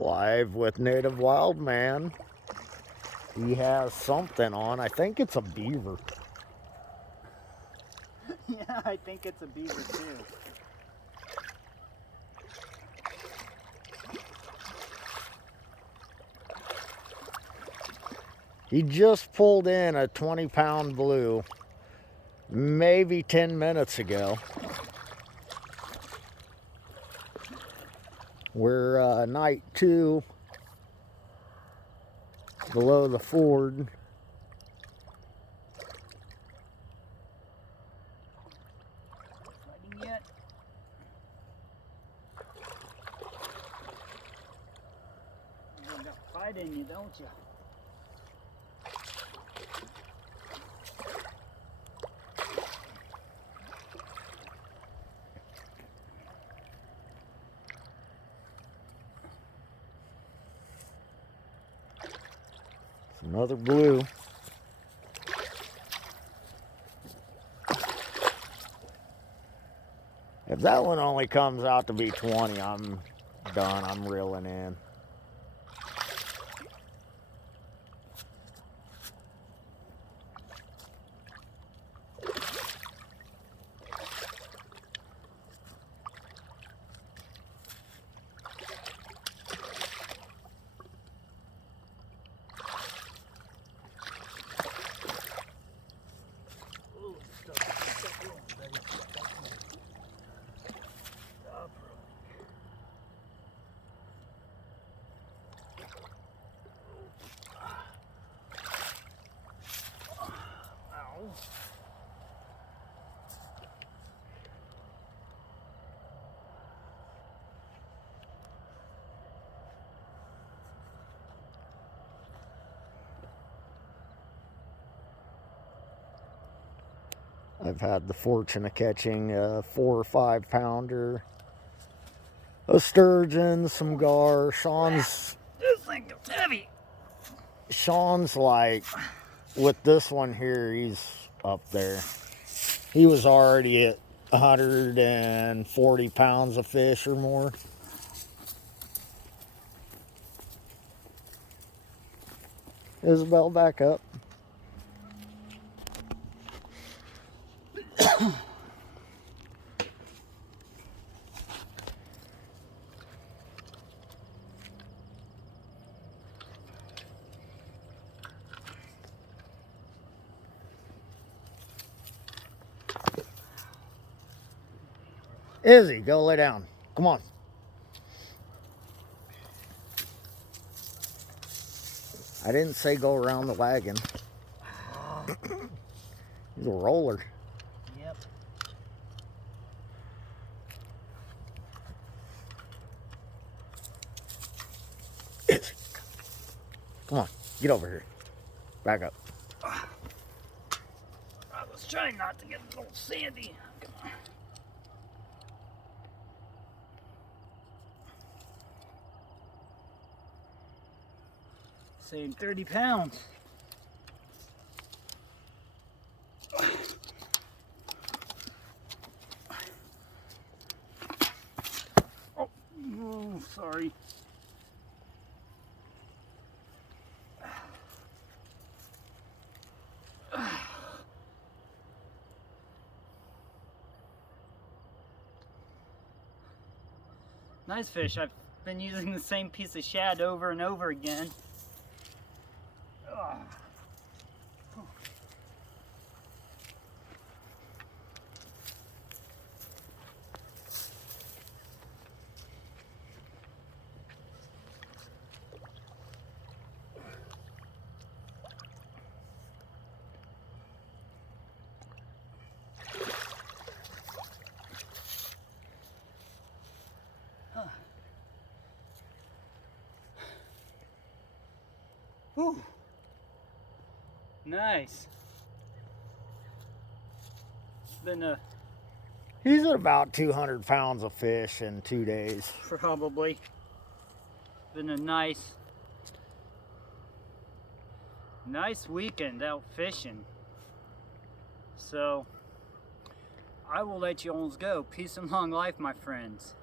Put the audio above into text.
Live with Native Wildman. He has something on. I think it's a beaver. Yeah, I think it's a beaver too. He just pulled in a 20-pound blue maybe 10 minutes ago. We're night 2 below the ford. Fighting yet? You got fight in you, don't you? Another blue. If that one only comes out to be 20, I'm done. I'm reeling in. I've had the fortune of catching a 4 or 5 pounder, a sturgeon, some gar. This thing is heavy. Sean's like, with this one here, he's up there. He was already at 140 pounds of fish or more. Isabel, back up. Izzy, go lay down. Come on. I didn't say go around the wagon. He's a roller. Yep. Izzy. Come on, get over here. Back up. I was trying not to get a little sandy. Come on. Saying 30 pounds. Oh, sorry. Nice fish. I've been using the same piece of shad over and over again. Whew. Nice. It's been a He's at about 200 pounds of fish in 2 days. probably been a nice weekend out fishing. So I will let you all go. Peace and long life, my friends.